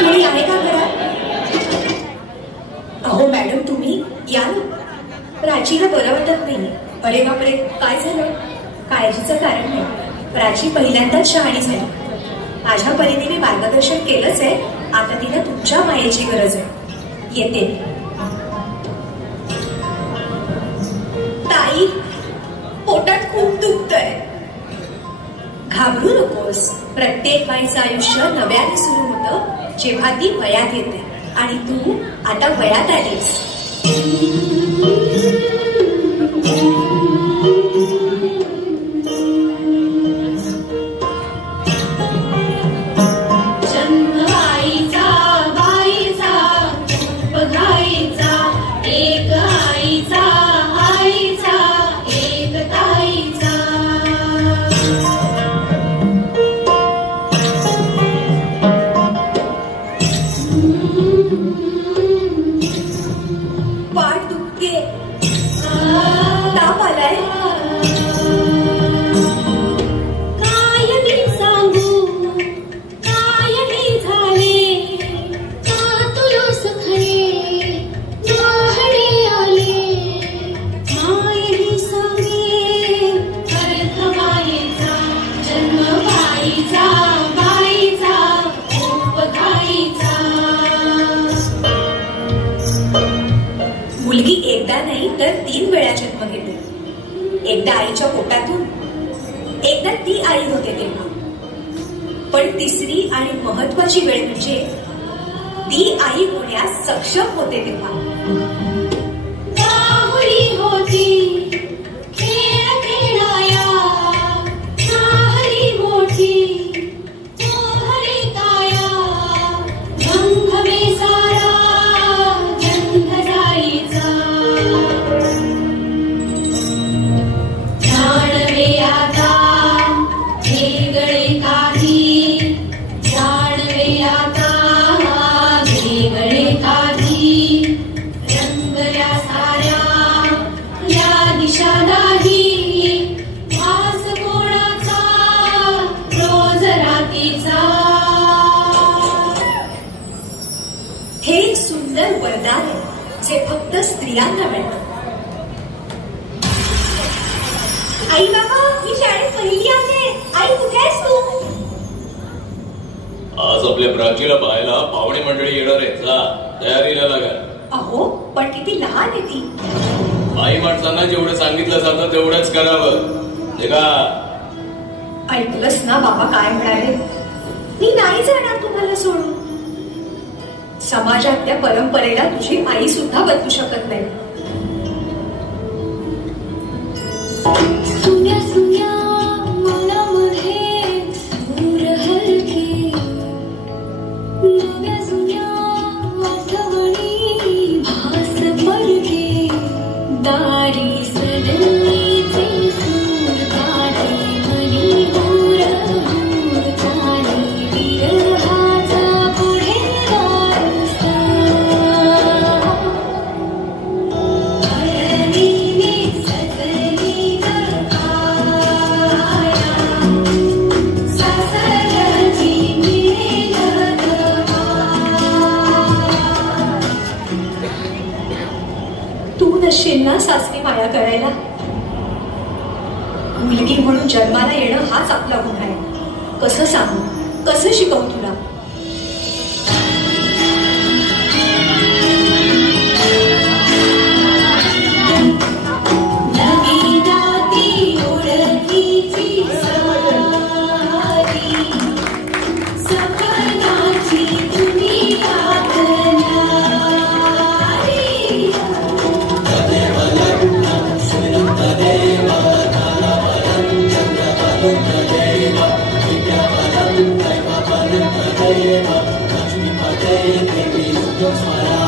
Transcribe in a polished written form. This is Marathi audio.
कोणी आहे का घरात? अहो मॅडम तुम्ही या ना. प्राचीला बरं वाटत नाही. अरे बापरे, काय झालं? काळजीचं कारण नाही. प्राची पहिल्यांदाच शहाणी झाली. माझ्या परीने मी मार्गदर्शन केलंच आहे. आता तिला तुमच्या मायेची गरज आहे. येते. ताई, पोटात खूप दुखतंय. घाबरू नकोस. प्रत्येक बाईचं आयुष्य नव्याने सुरू होतं जेव्हा ती वयात येते. आणि तू आता वयात आलीस. मुलगी एकदा नाही तर 3 वेळा जन्म घेते. एकदा आईच्या पोटातून, एकदा ती आई होते तेव्हा. पण तिसरी आणि महत्वाची वेळ म्हणजे ती आई होण्यास सक्षम होते तेव्हा. हे एक सुंदर वरदान आहे जे फक्त स्त्रियांना मिळतं. आई बाबा, मी शाळेत पहिली आहे. आई कुठे आहेस तू? आज आपल्या प्राचीला पाहायला पाहुणे मंडळी येणार आहे. जा, तयारीला लागा. अहो पण किती लहान आहे ती. आई माणसांना जेवढं सांगितलं जातं तेवढंच करावं. देखा, ऐकलंस ना बाबा काय म्हणाले? मी नाही जाणार तुम्हाला सोडून. समाजातल्या परंपरेला तुझी आई सुद्धा बदलू शकत नाही. सुन्या सुन्या मनामध्ये सूर हलके, नव्या जुन्या आठवणी भास पडके, दारी सदनीचे सूर काढे, मनी हूर हूर चाले, विरहाचा पुढे वारसा. हरवीने सजली काया, सासरची मिळत तू नसशील ना सासरी माया करायला. मुलगी म्हणून जन्माला येणं हाच आपला गुन्हा आहे. कसं सांगू, कसं शिकवू तुला? Love,